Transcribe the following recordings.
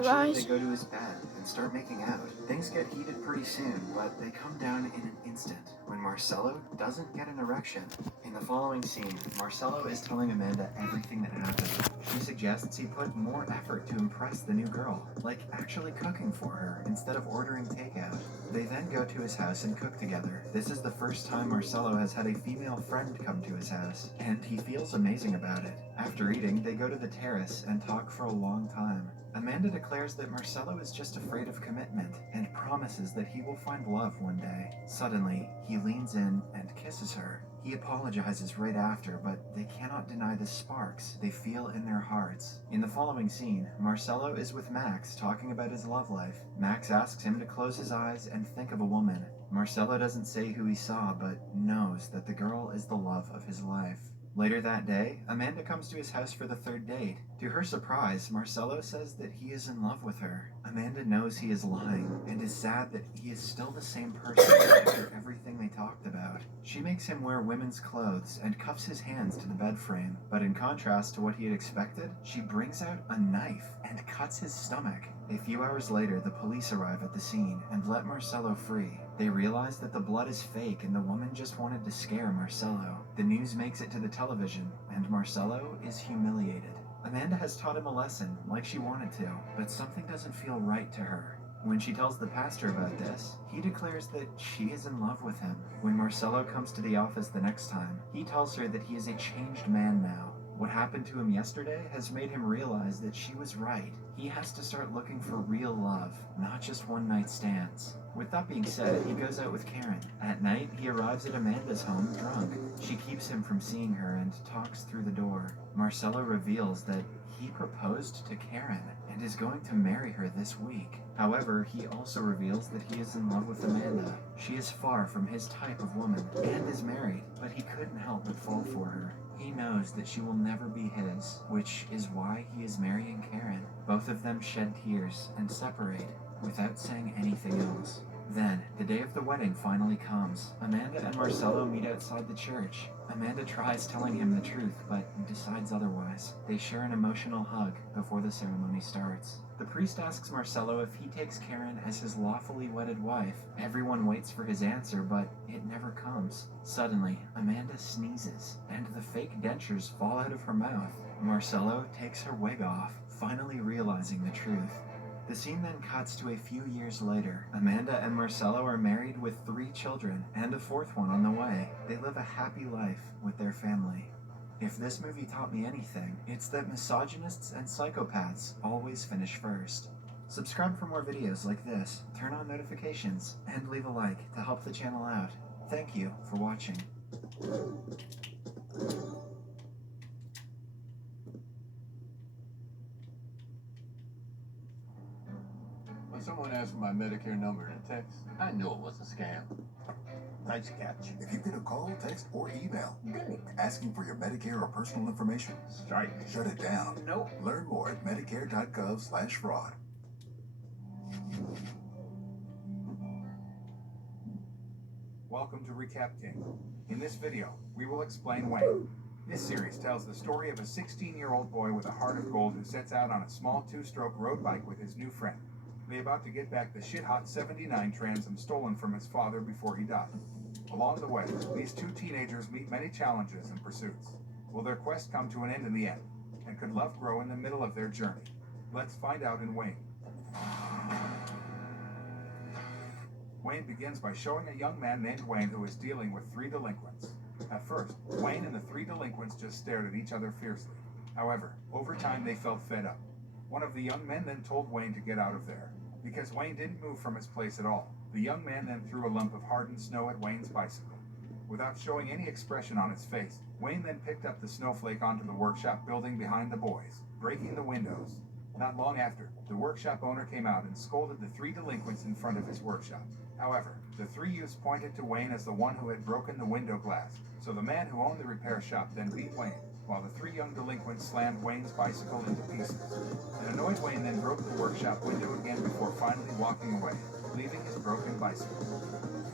Eventually, they guys. go to his bed and start making out. Things get heated pretty soon, but they come down in an instant when Marcelo doesn't get an erection. In the following scene, Marcelo is telling Amanda everything that happened. She suggests he put more effort to impress the new girl, like actually cooking for her instead of ordering takeout. They then go to his house and cook together. This is the first time Marcelo has had a female friend come to his house, and he feels amazing about it. After eating, they go to the terrace and talk for a long time. Amanda declares that Marcelo is just afraid of commitment and promises that he will find love one day. Suddenly, he leans in and kisses her. He apologizes right after, but they cannot deny the sparks they feel in their hearts. In the following scene, Marcelo is with Max talking about his love life. Max asks him to close his eyes and think of a woman. Marcelo doesn't say who he saw, but knows that the girl is the love of his life. Later that day, Amanda comes to his house for the third date. To her surprise, Marcelo says that he is in love with her. Amanda knows he is lying and is sad that he is still the same person after everything they talked about. She makes him wear women's clothes and cuffs his hands to the bed frame, but in contrast to what he had expected, she brings out a knife and cuts his stomach. A few hours later, the police arrive at the scene and let Marcelo free. They realize that the blood is fake and the woman just wanted to scare Marcelo. The news makes it to the television, and Marcelo is humiliated. Amanda has taught him a lesson, like she wanted to, but something doesn't feel right to her. When she tells the pastor about this, he declares that she is in love with him. When Marcelo comes to the office the next time, he tells her that he is a changed man now. What happened to him yesterday has made him realize that she was right. He has to start looking for real love, not just one-night stands. With that being said, he goes out with Karen. At night, he arrives at Amanda's home drunk. She keeps him from seeing her and talks through the door. Marcelo reveals that he proposed to Karen and is going to marry her this week. However, he also reveals that he is in love with Amanda. She is far from his type of woman and is married, but he couldn't help but fall for her. He knows that she will never be his, which is why he is marrying Karen. Both of them shed tears and separate without saying anything else. Then, the day of the wedding finally comes. Amanda and Marcelo meet outside the church. Amanda tries telling him the truth, but decides otherwise. They share an emotional hug before the ceremony starts. The priest asks Marcelo if he takes Karen as his lawfully wedded wife. Everyone waits for his answer, but it never comes. Suddenly, Amanda sneezes, and the fake dentures fall out of her mouth. Marcelo takes her wig off, finally realizing the truth. The scene then cuts to a few years later. Amanda and Marcelo are married with 3 children, and a 4th one on the way. They live a happy life with their family. If this movie taught me anything, it's that misogynists and psychopaths always finish first. Subscribe for more videos like this, turn on notifications, and leave a like to help the channel out. Thank you for watching. When someone asked for my Medicare number in a text, I knew it was a scam. Nice catch. If you get a call, text, or email asking for your Medicare or personal information, Strike. shut it down. Nope. Learn more at medicare.gov/fraud. Welcome to Recap King. In this video, we will explain Wayne. This series tells the story of a 16-year-old boy with a heart of gold who sets out on a small 2-stroke road bike with his new friend. They're about to get back the shit-hot 79 Transom stolen from his father before he died. Along the way, these 2 teenagers meet many challenges and pursuits. Will their quest come to an end in the end? And could love grow in the middle of their journey? Let's find out in Wayne. Wayne begins by showing a young man named Wayne who is dealing with 3 delinquents. At first, Wayne and the 3 delinquents just stared at each other fiercely. However, over time they felt fed up. One of the young men then told Wayne to get out of there. Because Wayne didn't move from his place at all, the young man then threw a lump of hardened snow at Wayne's bicycle. Without showing any expression on his face, Wayne then picked up the snowflake onto the workshop building behind the boys, breaking the windows. Not long after, the workshop owner came out and scolded the 3 delinquents in front of his workshop. However, the 3 youths pointed to Wayne as the one who had broken the window glass, so the man who owned the repair shop then beat Wayne, while the 3 young delinquents slammed Wayne's bicycle into pieces. An annoyed Wayne then broke the workshop window again before finally walking away, leaving his broken bicycle.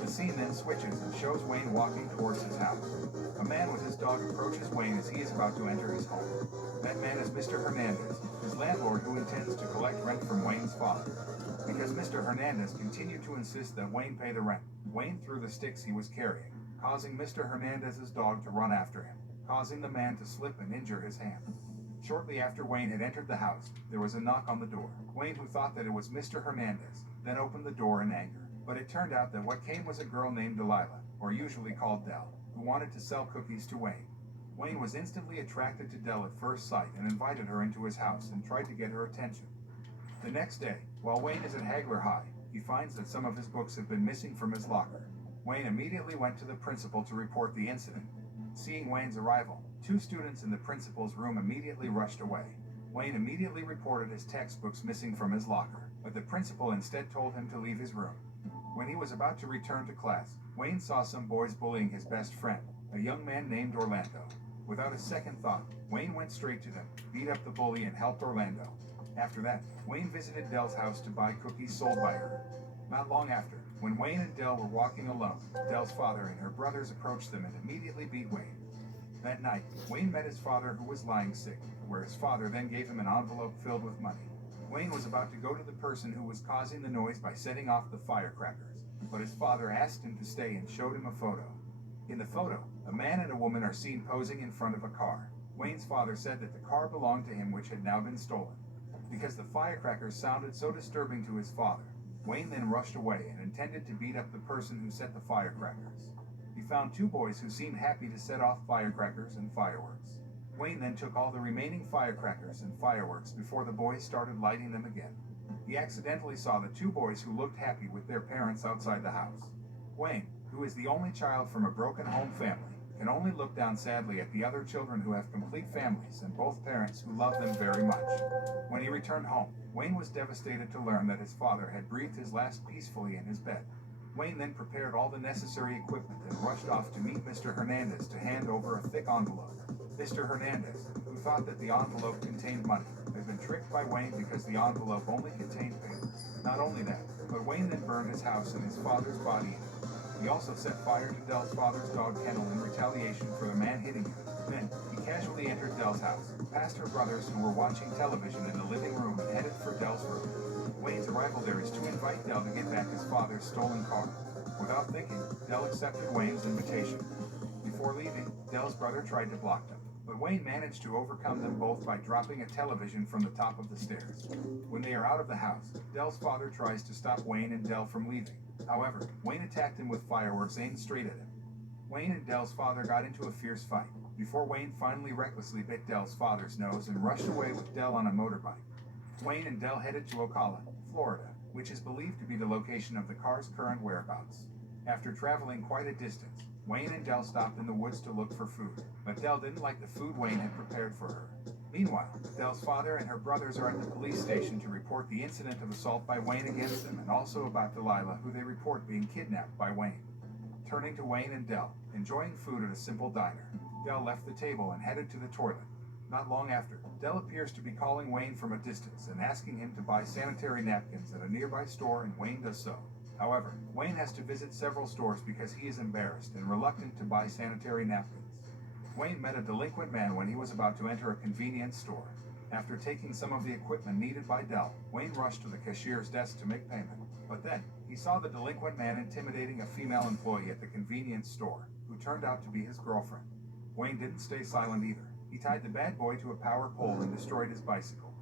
The scene then switches and shows Wayne walking towards his house. A man with his dog approaches Wayne as he is about to enter his home. That man is Mr. Hernandez, his landlord who intends to collect rent from Wayne's father. Because Mr. Hernandez continued to insist that Wayne pay the rent, Wayne threw the sticks he was carrying, causing Mr. Hernandez's dog to run after him, causing the man to slip and injure his hand. Shortly after Wayne had entered the house, there was a knock on the door. Wayne, who thought that it was Mr. Hernandez, then opened the door in anger. But it turned out that what came was a girl named Delilah, or usually called Dell, who wanted to sell cookies to Wayne. Wayne was instantly attracted to Dell at first sight and invited her into his house and tried to get her attention. The next day, while Wayne is at Hagler High, he finds that some of his books have been missing from his locker. Wayne immediately went to the principal to report the incident. Seeing Wayne's arrival, 2 students in the principal's room immediately rushed away. Wayne immediately reported his textbooks missing from his locker, but the principal instead told him to leave his room. When he was about to return to class, Wayne saw some boys bullying his best friend, a young man named Orlando. Without a second thought, Wayne went straight to them, beat up the bully, and helped Orlando. After that, Wayne visited Dell's house to buy cookies sold by her. Not long after, when Wayne and Dell were walking alone, Dell's father and her brothers approached them and immediately beat Wayne. That night, Wayne met his father who was lying sick, where his father then gave him an envelope filled with money. Wayne was about to go to the person who was causing the noise by setting off the firecrackers, but his father asked him to stay and showed him a photo. In the photo, a man and a woman are seen posing in front of a car. Wayne's father said that the car belonged to him, which had now been stolen. Because the firecrackers sounded so disturbing to his father, Wayne then rushed away and intended to beat up the person who set the firecrackers. He found 2 boys who seemed happy to set off firecrackers and fireworks. Wayne then took all the remaining firecrackers and fireworks before the boys started lighting them again. He accidentally saw the 2 boys who looked happy with their parents outside the house. Wayne, who is the only child from a broken home family, can only look down sadly at the other children who have complete families and both parents who love them very much. When he returned home, Wayne was devastated to learn that his father had breathed his last peacefully in his bed. Wayne then prepared all the necessary equipment and rushed off to meet Mr. Hernandez to hand over a thick envelope. Mr. Hernandez, who thought that the envelope contained money, had been tricked by Wayne because the envelope only contained paper. Not only that, but Wayne then burned his house and his father's body in it. He also set fire to Dell's father's dog kennel in retaliation for the man hitting him. Then, he casually entered Dell's house, past her brothers who were watching television in the living room, and headed for Dell's room. Wayne's arrival there is to invite Dell to get back his father's stolen car. Without thinking, Dell accepted Wayne's invitation. Before leaving, Dell's brother tried to block them, but Wayne managed to overcome them both by dropping a television from the top of the stairs. When they are out of the house, Dell's father tries to stop Wayne and Dell from leaving. However, Wayne attacked him with fireworks aimed straight at him. Wayne and Dell's father got into a fierce fight, before Wayne finally recklessly bit Dell's father's nose and rushed away with Dell on a motorbike. Wayne and Dell headed to Ocala, Florida, which is believed to be the location of the car's current whereabouts. After traveling quite a distance, Wayne and Dell stopped in the woods to look for food, but Dell didn't like the food Wayne had prepared for her. Meanwhile, Dell's father and her brothers are at the police station to report the incident of assault by Wayne against them, and also about Delilah, who they report being kidnapped by Wayne. Turning to Wayne and Dell, enjoying food at a simple diner, Dell left the table and headed to the toilet. Not long after, Dell appears to be calling Wayne from a distance and asking him to buy sanitary napkins at a nearby store, and Wayne does so. However, Wayne has to visit several stores because he is embarrassed and reluctant to buy sanitary napkins. Wayne met a delinquent man when he was about to enter a convenience store. After taking some of the equipment needed by Dell, Wayne rushed to the cashier's desk to make payment. But then, he saw the delinquent man intimidating a female employee at the convenience store, who turned out to be his girlfriend. Wayne didn't stay silent either. He tied the bad boy to a power pole and destroyed his bicycle.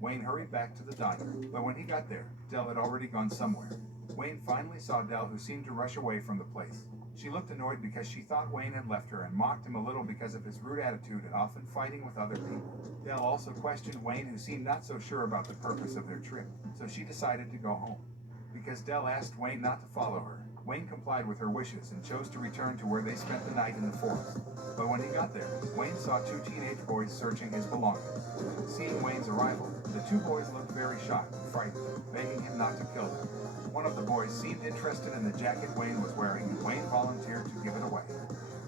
Wayne hurried back to the diner, but when he got there, Dell had already gone somewhere. Wayne finally saw Dell, who seemed to rush away from the place. She looked annoyed because she thought Wayne had left her and mocked him a little because of his rude attitude and often fighting with other people. Dell also questioned Wayne, who seemed not so sure about the purpose of their trip, so she decided to go home. Because Dell asked Wayne not to follow her, Wayne complied with her wishes and chose to return to where they spent the night in the forest. But when he got there, Wayne saw 2 teenage boys searching his belongings. Seeing Wayne's arrival, the 2 boys looked very shocked and frightened, begging him not to kill them. One of the boys seemed interested in the jacket Wayne was wearing, and Wayne volunteered to give it away.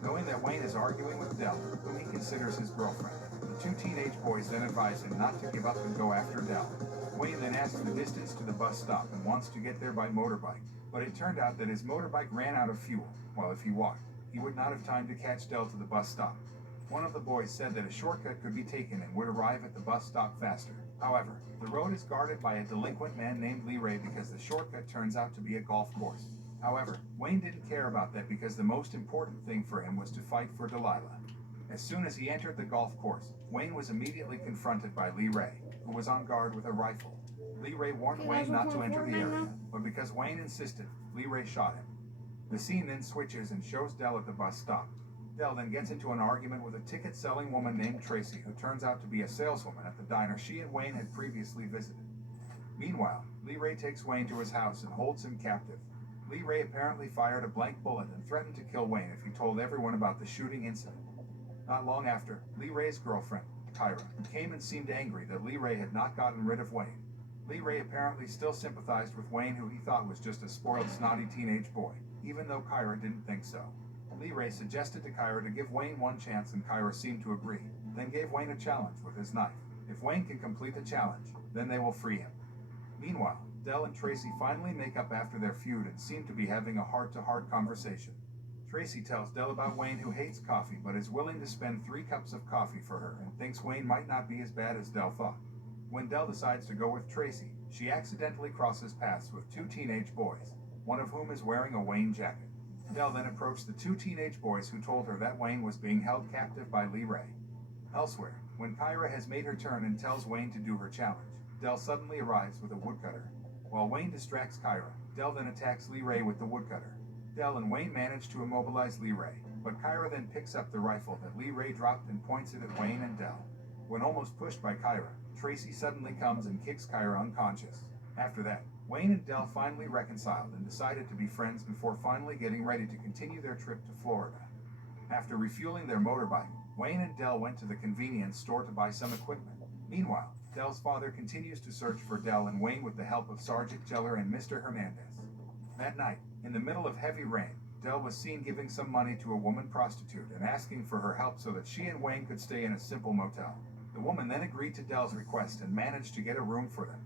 Knowing that Wayne is arguing with Dell, whom he considers his girlfriend, the 2 teenage boys then advise him not to give up and go after Dell. Wayne then asks the distance to the bus stop and wants to get there by motorbike, but it turned out that his motorbike ran out of fuel, while if he walked, he would not have time to catch Dell to the bus stop. One of the boys said that a shortcut could be taken and would arrive at the bus stop faster. However, the road is guarded by a delinquent man named Lee Ray because the shortcut turns out to be a golf course. However, Wayne didn't care about that because the most important thing for him was to fight for Delilah. As soon as he entered the golf course, Wayne was immediately confronted by Lee Ray, who was on guard with a rifle. Lee Ray warned Wayne not to enter the area, but because Wayne insisted, Lee Ray shot him. The scene then switches and shows Dell at the bus stop. Dell then gets into an argument with a ticket-selling woman named Tracy, who turns out to be a saleswoman at the diner she and Wayne had previously visited. Meanwhile, Lee Ray takes Wayne to his house and holds him captive. Lee Ray apparently fired a blank bullet and threatened to kill Wayne if he told everyone about the shooting incident. Not long after, Lee Ray's girlfriend, Kyra, came and seemed angry that Lee Ray had not gotten rid of Wayne. Lee Ray apparently still sympathized with Wayne, who he thought was just a spoiled, snotty teenage boy, even though Kyra didn't think so. Lee Ray suggested to Kyra to give Wayne one chance, and Kyra seemed to agree, then gave Wayne a challenge with his knife. If Wayne can complete the challenge, then they will free him. Meanwhile, Dell and Tracy finally make up after their feud and seem to be having a heart-to-heart conversation. Tracy tells Dell about Wayne, who hates coffee but is willing to spend 3 cups of coffee for her and thinks Wayne might not be as bad as Dell thought. When Dell decides to go with Tracy, she accidentally crosses paths with 2 teenage boys, one of whom is wearing a Wayne jacket. Dell then approached the 2 teenage boys who told her that Wayne was being held captive by Lee Ray. Elsewhere, when Kyra has made her turn and tells Wayne to do her challenge, Dell suddenly arrives with a woodcutter. While Wayne distracts Kyra, Dell then attacks Lee Ray with the woodcutter. Dell and Wayne manage to immobilize Lee Ray, but Kyra then picks up the rifle that Lee Ray dropped and points it at Wayne and Dell. When almost pushed by Kyra, Tracy suddenly comes and kicks Kyra unconscious. After that, Wayne and Dell finally reconciled and decided to be friends before finally getting ready to continue their trip to Florida. After refueling their motorbike, Wayne and Dell went to the convenience store to buy some equipment. Meanwhile, Dell's father continues to search for Dell and Wayne with the help of Sergeant Geller and Mr. Hernandez. That night, in the middle of heavy rain, Dell was seen giving some money to a woman prostitute and asking for her help so that she and Wayne could stay in a simple motel. The woman then agreed to Dell's request and managed to get a room for them.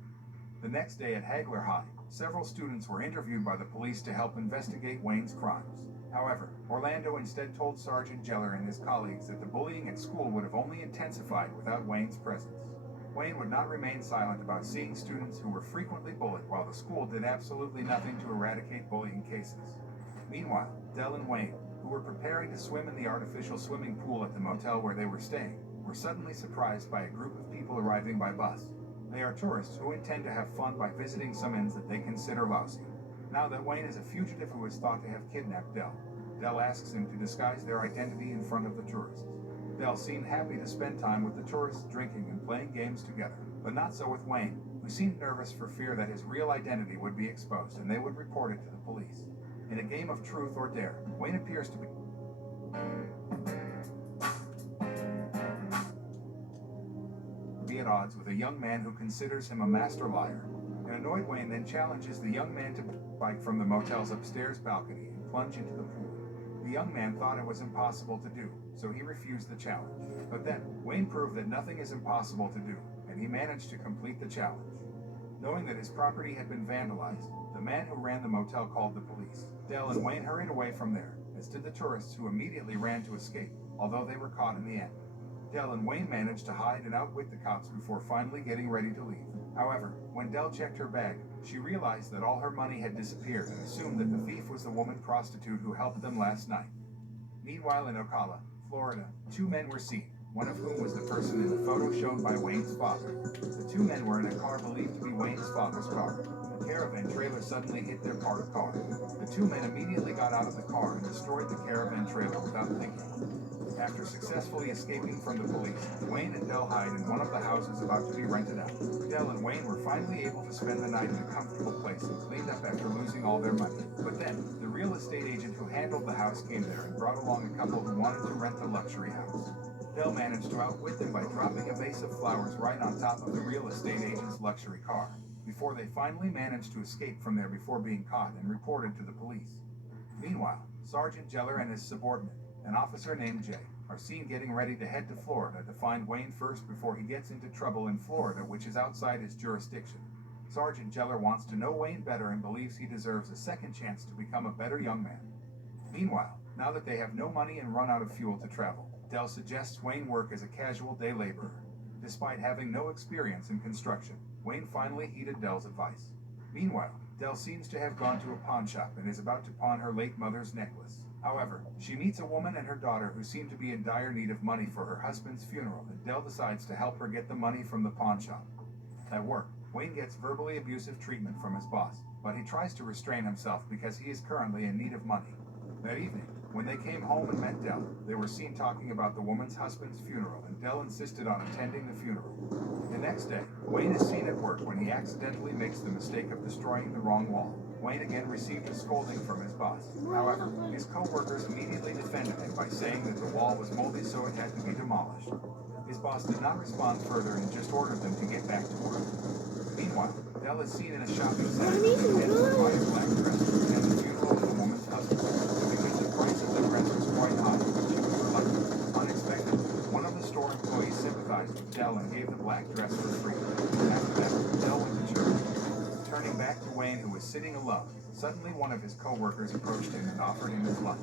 The next day at Hagler High, several students were interviewed by the police to help investigate Wayne's crimes. However, Orlando instead told Sergeant Geller and his colleagues that the bullying at school would have only intensified without Wayne's presence. Wayne would not remain silent about seeing students who were frequently bullied, while the school did absolutely nothing to eradicate bullying cases. Meanwhile, Dell and Wayne, who were preparing to swim in the artificial swimming pool at the motel where they were staying, were suddenly surprised by a group of people arriving by bus. They are tourists who intend to have fun by visiting some inns that they consider lousy. Now that Wayne is a fugitive who is thought to have kidnapped Dell, Dell asks him to disguise their identity in front of the tourists. Dell seemed happy to spend time with the tourists, drinking and playing games together, but not so with Wayne, who seemed nervous for fear that his real identity would be exposed and they would report it to the police. In a game of truth or dare, Wayne appears to be at odds with a young man who considers him a master liar. An annoyed Wayne then challenges the young man to bike from the motel's upstairs balcony and plunge into the pool. The young man thought it was impossible to do, so he refused the challenge. But then, Wayne proved that nothing is impossible to do, and he managed to complete the challenge. Knowing that his property had been vandalized, the man who ran the motel called the police. Dell and Wayne hurried away from there, as did the tourists, who immediately ran to escape, although they were caught in the end. Dell and Wayne managed to hide and outwit the cops before finally getting ready to leave. However, when Dell checked her bag, she realized that all her money had disappeared and assumed that the thief was the woman prostitute who helped them last night. Meanwhile, in Ocala, Florida, 2 men were seen, one of whom was the person in the photo shown by Wayne's father. The 2 men were in a car believed to be Wayne's father's car. A caravan trailer suddenly hit their parked car. The 2 men immediately got out of the car and destroyed the caravan trailer without thinking. After successfully escaping from the police, Wayne and Dell hide in one of the houses about to be rented out. Dell and Wayne were finally able to spend the night in a comfortable place and cleaned up after losing all their money. But then, the real estate agent who handled the house came there and brought along a couple who wanted to rent the luxury house. Dell managed to outwit them by dropping a vase of flowers right on top of the real estate agent's luxury car, before they finally managed to escape from there before being caught and reported to the police. Meanwhile, Sergeant Geller and his subordinate, an officer named Jay, are seen getting ready to head to Florida to find Wayne first before he gets into trouble in Florida, which is outside his jurisdiction. Sergeant Geller wants to know Wayne better and believes he deserves a second chance to become a better young man. Meanwhile, now that they have no money and run out of fuel to travel, Dell suggests Wayne work as a casual day laborer. Despite having no experience in construction, Wayne finally heeded Dell's advice. Meanwhile, Dell seems to have gone to a pawn shop and is about to pawn her late mother's necklace. However, she meets a woman and her daughter who seem to be in dire need of money for her husband's funeral, and Dell decides to help her get the money from the pawn shop. At work, Wayne gets verbally abusive treatment from his boss, but he tries to restrain himself because he is currently in need of money. That evening, when they came home and met Dell, they were seen talking about the woman's husband's funeral, and Dell insisted on attending the funeral. The next day, Wayne is seen at work when he accidentally makes the mistake of destroying the wrong wall. Wayne again received a scolding from his boss. However, his co-workers immediately defended him by saying that the wall was moldy, so it had to be demolished. His boss did not respond further and just ordered them to get back to work. Meanwhile, Dell is seen in a shopping center and by a black dress to attend the funeral of the woman's husband. Because the price of the dress was quite high, she was reluctant. Unexpectedly, one of the store employees sympathized with Dell and gave the black dress for free. After that, Dell went to church. Turning back to Wayne, who was sitting alone, suddenly one of his co-workers approached him and offered him his lunch.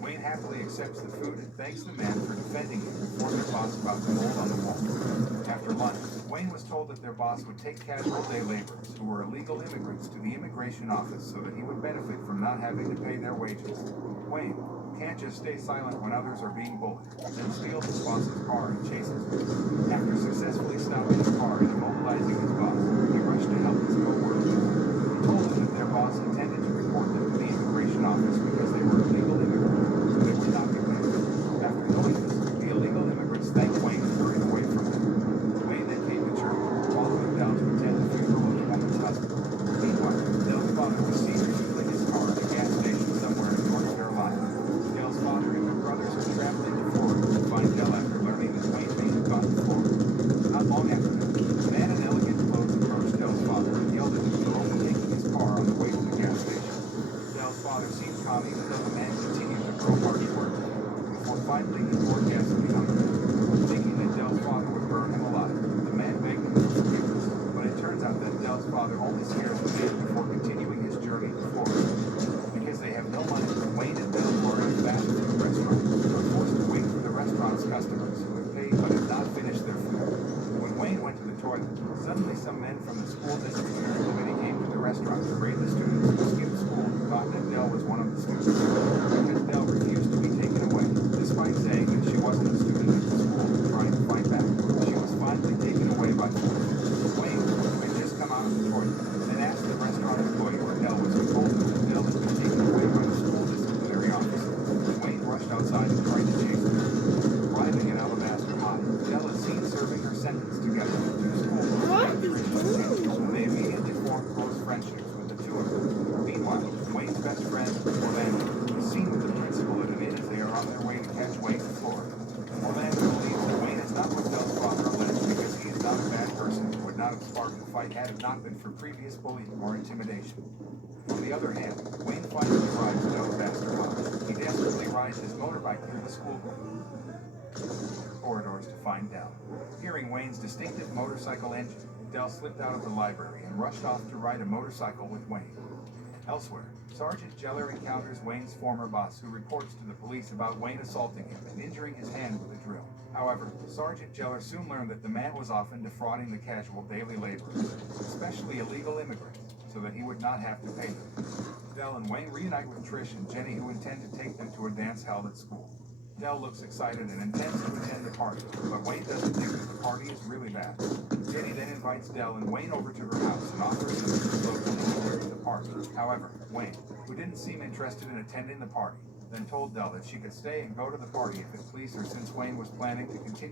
Wayne happily accepts the food and thanks the man for defending him before their boss about the mold on the wall. After lunch, Wayne was told that their boss would take casual day laborers who were illegal immigrants to the immigration office so that he would benefit from not having to pay their wages. Wayne, who can't just stay silent when others are being bullied, then steals his boss's car and chases him. After successfully stopping the car and immobilizing his boss, he rushed to help his co-workers. He told them that their boss intended to report them to the immigration office because they were illegal immigrants, so they would not be paid. After knowing this, the illegal immigrants thanked Wayne and hurried away from him. Wayne then came to church, following Dell to attend the funeral of the woman's husband. Meanwhile, Dell's father was seen refueling his car at a gas station somewhere in North Carolina. Dell's father and their brothers are traveling to Florida to find Dell after learning that Wayne may have gone to Florida. Not long after that, a man in elegant clothes approached Dell's father and yelled at him for overtaking his car on the way to the gas station. Dell's father seemed calm even though the man continued to throw harsh words at him, before finally he poured gasoline on him. Thinking that Dell's father would burn him alive, the man begged him for forgiveness, but it turns out that Dell's father only scares the man before continuing his journey to Florida. Because they have no money, Wayne and Dell order a fast food restaurant, are forced to wait for the restaurant's customers who have paid but have not finished their food. When Wayne went to the toilet, suddenly some men from the school disciplinary committee came to the restaurant to grade the students who skipped school and thought that Dell was one of the students. Because Dell refused to be taken away, despite saying that she wasn't a student at the school and trying to fight back, she was finally taken away by force. Wayne, who had just come out of the toilet, then asked the restaurant employee where Dell was and told him that Dell had been taken away by the school disciplinary officer. Wayne rushed outside and tried to chase her. Arriving at Alabaster High, Dell is seen serving her sentence together with two schoolboys, and they immediately formed close friendships with the two of them. Meanwhile, Wayne's best friend, Orlando, is seen with the principal at an inn as they are on their way to catch Wayne in Florida. Orlando believes that Wayne is not what Dell's father alleged because he is not a bad person and would not have sparked the fight had it not been for previous bullying or intimidation. On the other hand, Wayne finally arrives at Alabaster High. He desperately rides his motorbike through the school corridors to find Dell. Hearing Wayne's distinctive motorcycle engine, Dell slipped out of the library and rushed off to ride a motorcycle with Wayne. Elsewhere, Sergeant Jeller encounters Wayne's former boss, who reports to the police about Wayne assaulting him and injuring his hand with a drill. However, Sergeant Jeller soon learned that the man was often defrauding the casual daily laborers, especially illegal immigrants, so that he would not have to pay them. Dell and Wayne reunite with Trish and Jenny, who intend to take them to a dance held at school. Dell looks excited and intends to attend the party, but Wayne doesn't think that the party is really bad. Jenny then invites Dell and Wayne over to her house and offers them to go to the party. However, Wayne, who didn't seem interested in attending the party, then told Dell that she could stay and go to the party if it pleased her, since Wayne was planning to continue